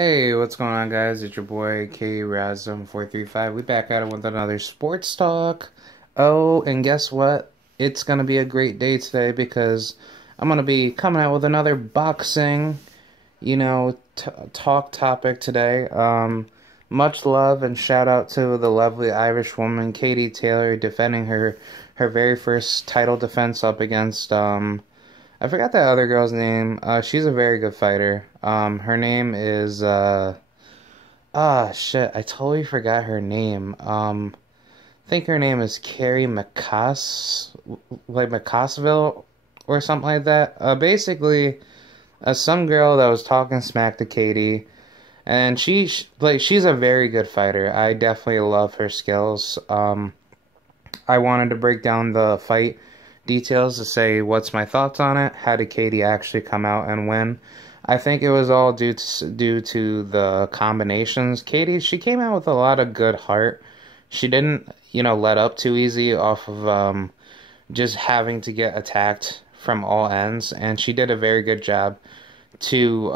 Hey, what's going on, guys? It's your boy KRazum435. We back at it with another sports talk. Oh, and guess what? It's gonna be a great day today because I'm gonna be coming out with another boxing, talk topic today. Much love and shout out to the lovely Irish woman Katie Taylor defending her very first title defense up against I forgot that other girl's name. She's a very good fighter. Her name is shit, I totally forgot her name. I think her name is Carrie McCossville or something like that. Basically, some girl that was talking smack to Katie, and she's a very good fighter. I definitely love her skills. I wanted to break down the fight details to say what's my thoughts on it. How did Katie actually come out and win? I think it was all due to the combinations. Katie, she came out with a lot of good heart. She didn't, let up too easy off of just having to get attacked from all ends, and she did a very good job to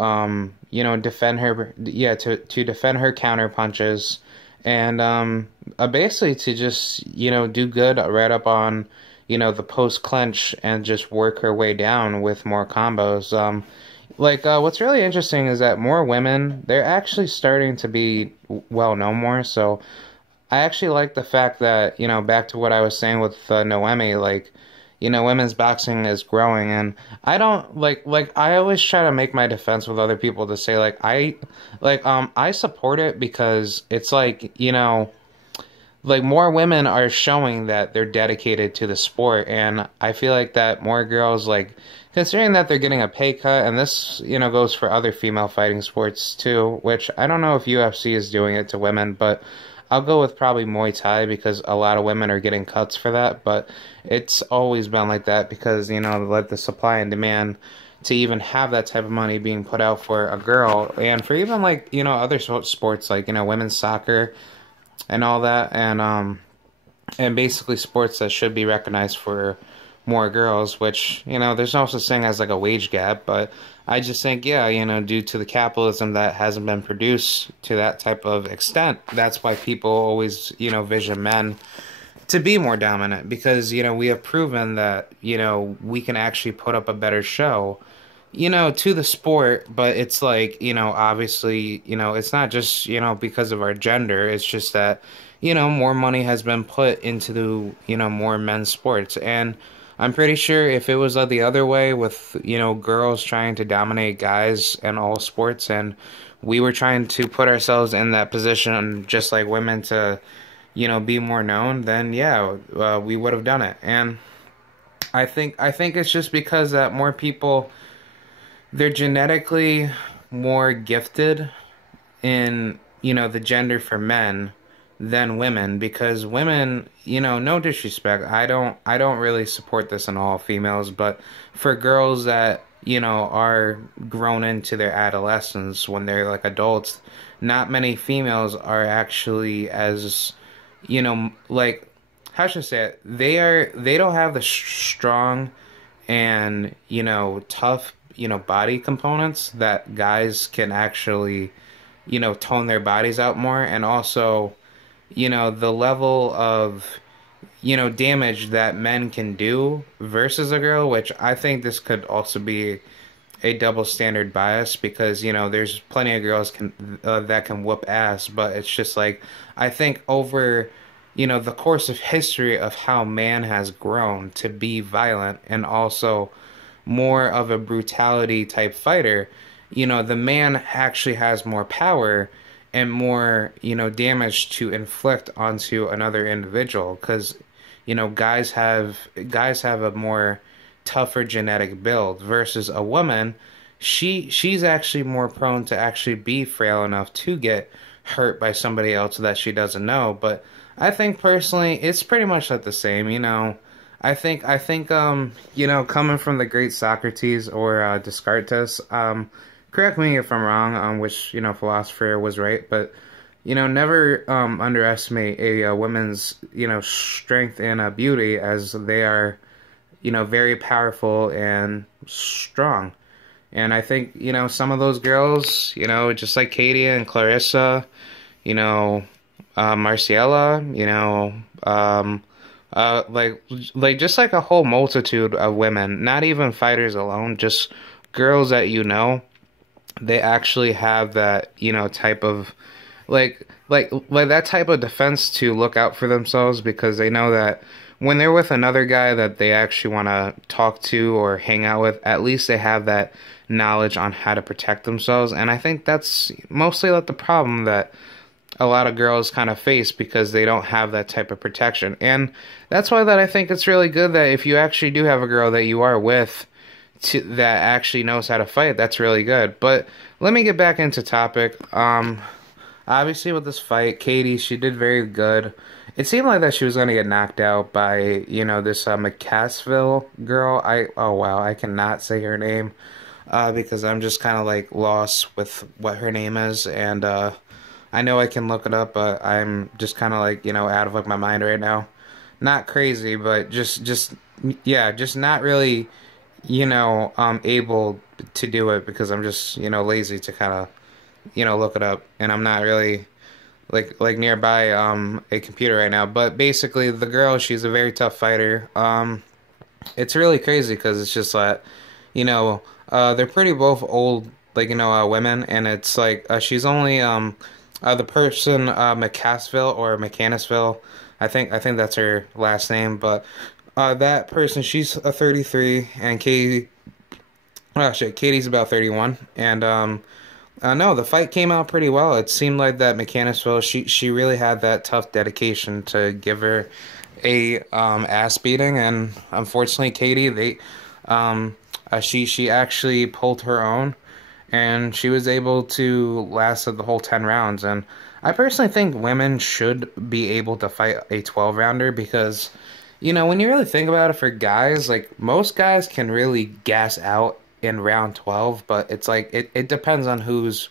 defend her, to defend her counter punches, and basically to just do good right up on the post clinch and just work her way down with more combos. What's really interesting is that more women, they're actually starting to be well known more. So I actually like the fact that, back to what I was saying with Noemi, women's boxing is growing, and I don't I always try to make my defense with other people to say I support it because it's more women are showing that they're dedicated to the sport, and I feel like that more girls, considering that they're getting a pay cut, and this, goes for other female fighting sports too, which I don't know if UFC is doing it to women, but I'll go with probably Muay Thai because a lot of women are getting cuts for that, but it's always been like that because, the supply and demand to even have that type of money being put out for a girl, and for even, other sports, women's soccer, and all that, and basically sports that should be recognized for more girls, which, there's no such thing as a wage gap, but I just think, due to the capitalism that hasn't been produced to that type of extent, that's why people always, vision men to be more dominant, because, we have proven that, we can actually put up a better show, to the sport, but it's obviously, it's not just, because of our gender, it's just that, more money has been put into the, more men's sports, and I'm pretty sure if it was the other way with, girls trying to dominate guys in all sports, and we were trying to put ourselves in that position just like women to, be more known, then yeah, we would have done it, and I think it's just because that more people, they're genetically more gifted in, the gender for men than women, because women, no disrespect, I don't really support this in all females, but for girls that, are grown into their adolescence when they're adults, not many females are actually as, how should I say it? They don't have the strong and, tough, body components that guys can actually, tone their bodies out more, and also, the level of, damage that men can do versus a girl, which I think this could also be a double standard bias, because, there's plenty of girls that can whoop ass, but it's just I think over, the course of history of how man has grown to be violent and also more of a brutality type fighter, the man actually has more power and more, damage to inflict onto another individual, because, guys have a more tougher genetic build versus a woman. She's actually more prone to actually be frail enough to get hurt by somebody else that she doesn't know. But I think personally it's pretty much the same, I think coming from the great Socrates or Descartes, correct me if I'm wrong on which, philosopher was right, but, never underestimate a woman's, strength and beauty, as they are, very powerful and strong. And I think, you know, some of those girls, you know, just like Katie and Clarissa, you know, Marciela, you know, like just like a whole multitude of women, not even fighters alone, just girls that you know, they actually have that, you know, type of like that type of defense to look out for themselves because they know that when they're with another guy that they actually want to talk to or hang out with, at least they have that knowledge on how to protect themselves. And I think that's mostly like the problem that a lot of girls kind of face because they don't have that type of protection. And that's why that I think it's really good that if you actually do have a girl that you are with that actually knows how to fight, that's really good. But let me get back into topic. Obviously with this fight, Katie, she did very good. It seemed like that she was gonna get knocked out by, you know, this McCassville girl. Oh wow, I cannot say her name because I'm just kind of like lost with what her name is, and I know I can look it up, but I'm just kind of like, you know, out of like my mind right now. Not crazy, but just yeah, just not really, you know, able to do it because I'm just, you know, lazy to kind of, you know, look it up, and I'm not really like nearby a computer right now. But basically, the girl, she's a very tough fighter. It's really crazy because it's just like, you know, they're pretty both old, like, you know, women, and it's like she's only the person McCassville or McCannisville, I think that's her last name, but that person, she's a 33, and Katie, oh shit, Katie's about 31, and no, the fight came out pretty well. It seemed like that McCannisville, she really had that tough dedication to give her a ass beating, and unfortunately, Katie, she actually pulled her own, and she was able to last the whole 10 rounds. And I personally think women should be able to fight a 12 rounder because, you know, when you really think about it, for guys, like most guys can really gas out in round 12, but it's like it depends on who's,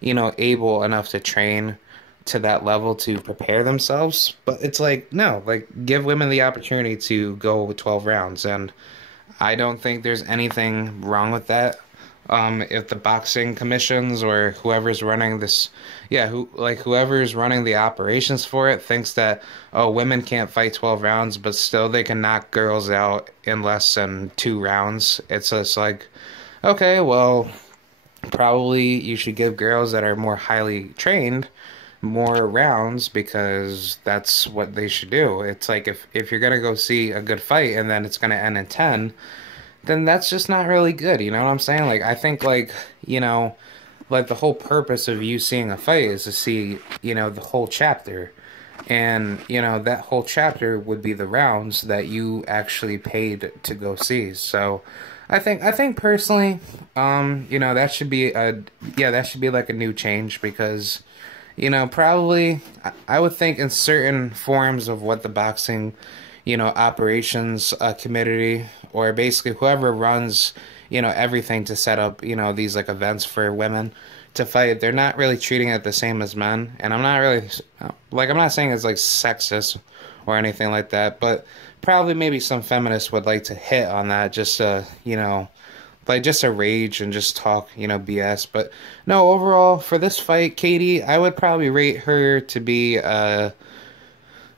you know, able enough to train to that level to prepare themselves. But it's like, no, like give women the opportunity to go with 12 rounds, and I don't think there's anything wrong with that. If the boxing commissions or whoever's running this, yeah, whoever's running the operations for it thinks that, oh, women can't fight 12 rounds, but still they can knock girls out in less than 2 rounds. It's just like, okay, well, probably you should give girls that are more highly trained more rounds because that's what they should do. It's like if you're gonna go see a good fight and then it's gonna end in 10, then that's just not really good, you know what I'm saying? Like, I think, like, you know, like, the whole purpose of you seeing a fight is to see, you know, the whole chapter. And, you know, that whole chapter would be the rounds that you actually paid to go see. So, I think personally, you know, that should be that should be like a new change because, you know, probably, I would think in certain forms of what the boxing, you know, operations committee, or basically whoever runs, you know, everything to set up, you know, these like events for women to fight, they're not really treating it the same as men. And I'm not really, like, I'm not saying it's like sexist or anything like that, but probably maybe some feminists would like to hit on that just to, you know, like just to rage and just talk, you know, BS. But no, overall for this fight, Katie, I would probably rate her to be like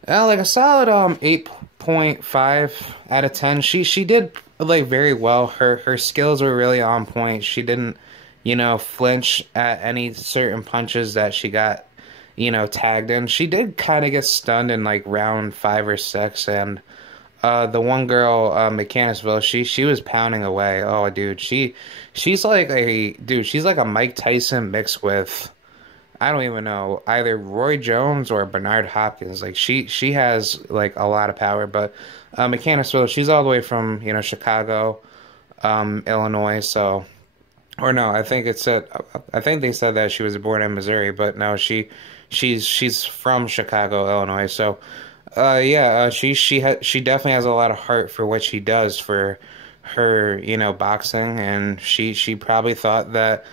a solid 8.5 out of 10. She did like very well. Her skills were really on point. She didn't, you know, flinch at any certain punches that she got, you know, tagged in. She did kind of get stunned in like round 5 or 6, and the one girl, McCannisville, she was pounding away. Oh, dude, she's like a Mike Tyson mixed with, I don't even know, either Roy Jones or Bernard Hopkins. Like she has like a lot of power. But McCannisville, she's all the way from, you know, Chicago, Illinois. So, or no, I think they said that she was born in Missouri, but no, she's from Chicago, Illinois. So, she definitely has a lot of heart for what she does for her, you know, boxing, and she probably thought that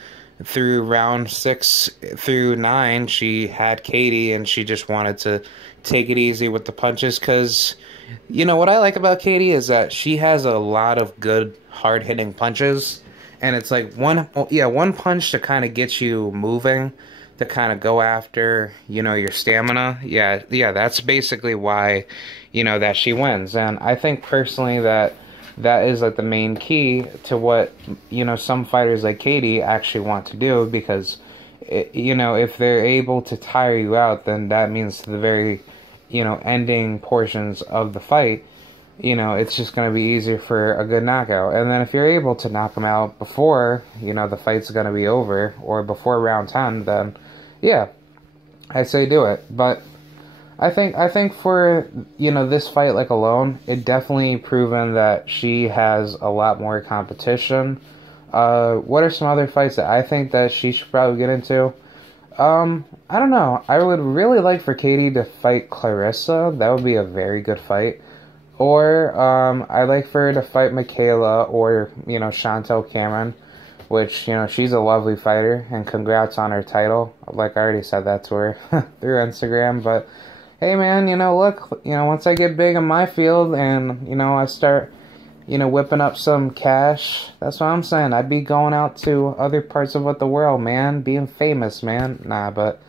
through round 6 through 9 she had Katie, and she just wanted to take it easy with the punches. Because, you know, what I like about Katie is that she has a lot of good hard hitting punches, and it's like one punch to kind of get you moving, to kind of go after, you know, your stamina. Yeah, that's basically why, you know, that she wins. And I think personally that is like the main key to what, you know, some fighters like Katie actually want to do, because you know, if they're able to tire you out, then that means the very, you know, ending portions of the fight, you know, it's just going to be easier for a good knockout. And then if you're able to knock them out before, you know, the fight's going to be over, or before round 10, then yeah, I say do it. But I think for, you know, this fight like alone, it definitely proven that she has a lot more competition. What are some other fights that I think that she should probably get into? I don't know. I would really like for Katie to fight Clarissa. That would be a very good fight. Or, I'd like for her to fight Michaela or, you know, Chantel Cameron, which, you know, she's a lovely fighter, and congrats on her title. Like, I already said that to her through Instagram, but hey, man, you know, look, you know, once I get big in my field and, you know, I start, you know, whipping up some cash, that's what I'm saying. I'd be going out to other parts of the world, man, being famous, man. Nah, but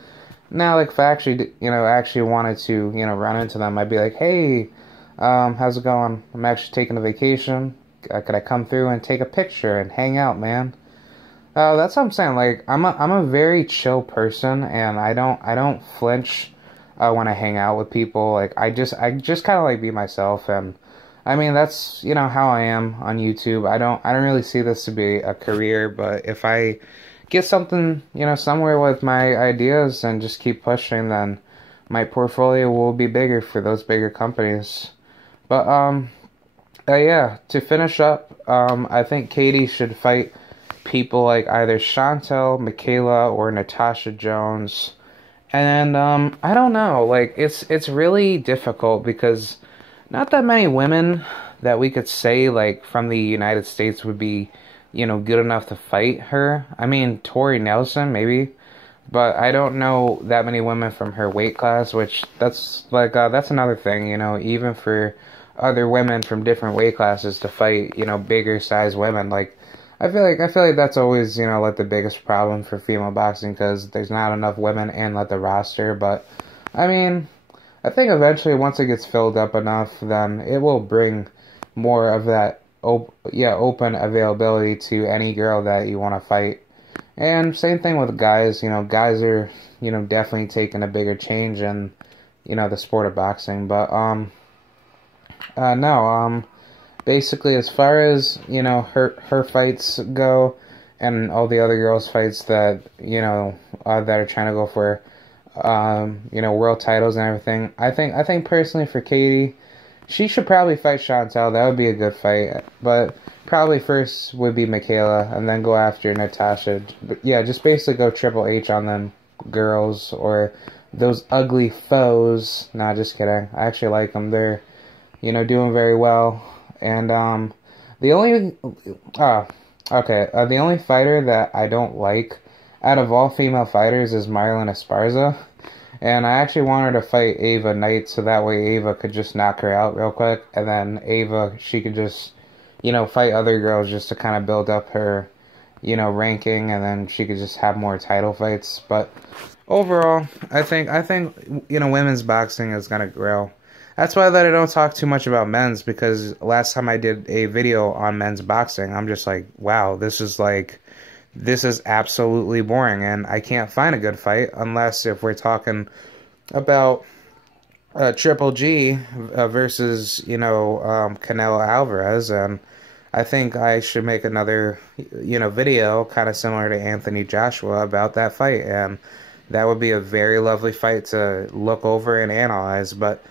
now, like, if I actually, you know, wanted to, you know, run into them, I'd be like, hey, how's it going? I'm actually taking a vacation. Could I come through and take a picture and hang out, man? That's what I'm saying. Like, I'm a very chill person, and I don't flinch when I hang out with people. Like, I just kind of like be myself, and I mean, that's, you know, how I am on YouTube. I don't really see this to be a career, but if I get something, you know, somewhere with my ideas and just keep pushing, then my portfolio will be bigger for those bigger companies. But yeah, to finish up, I think Katie should fight people like either Chantel, Michaela, or Natasha Jones. And I don't know, like, it's really difficult because not that many women that we could say, like, from the United States would be, you know, good enough to fight her. I mean, Tori Nelson, maybe, but I don't know that many women from her weight class, which that's, like, that's another thing, you know, even for other women from different weight classes to fight, you know, bigger size women, like, I feel like that's always, you know, like, the biggest problem for female boxing, because there's not enough women in, like, the roster. But I mean, I think eventually once it gets filled up enough, then it will bring more of that open availability to any girl that you want to fight. And same thing with guys. You know, guys are, you know, definitely taking a bigger change in, you know, the sport of boxing. But no, basically, as far as, you know, her fights go, and all the other girls' fights that, you know, that are trying to go for, you know, world titles and everything, I think personally for Katie, she should probably fight Chantel. That would be a good fight. But probably first would be Michaela, and then go after Natasha. But yeah, just basically go Triple H on them girls, or those ugly foes. Nah, just kidding. I actually like them. They're, you know, doing very well. And the only the only fighter that I don't like out of all female fighters is Marlon Esparza. And I actually want her to fight Ava Knight, so that way Ava could just knock her out real quick, and then Ava, she could just, you know, fight other girls just to kind of build up her, you know, ranking, and then she could just have more title fights. But overall, I think you know, women's boxing is gonna grow. That's why that I don't talk too much about men's, because last time I did a video on men's boxing, I'm just like, wow, this is absolutely boring, and I can't find a good fight unless if we're talking about Triple G versus, you know, Canelo Alvarez. And I think I should make another, you know, video kind of similar to Anthony Joshua about that fight, and that would be a very lovely fight to look over and analyze. But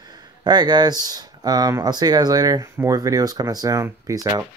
alright, guys, I'll see you guys later. More videos coming soon. Peace out.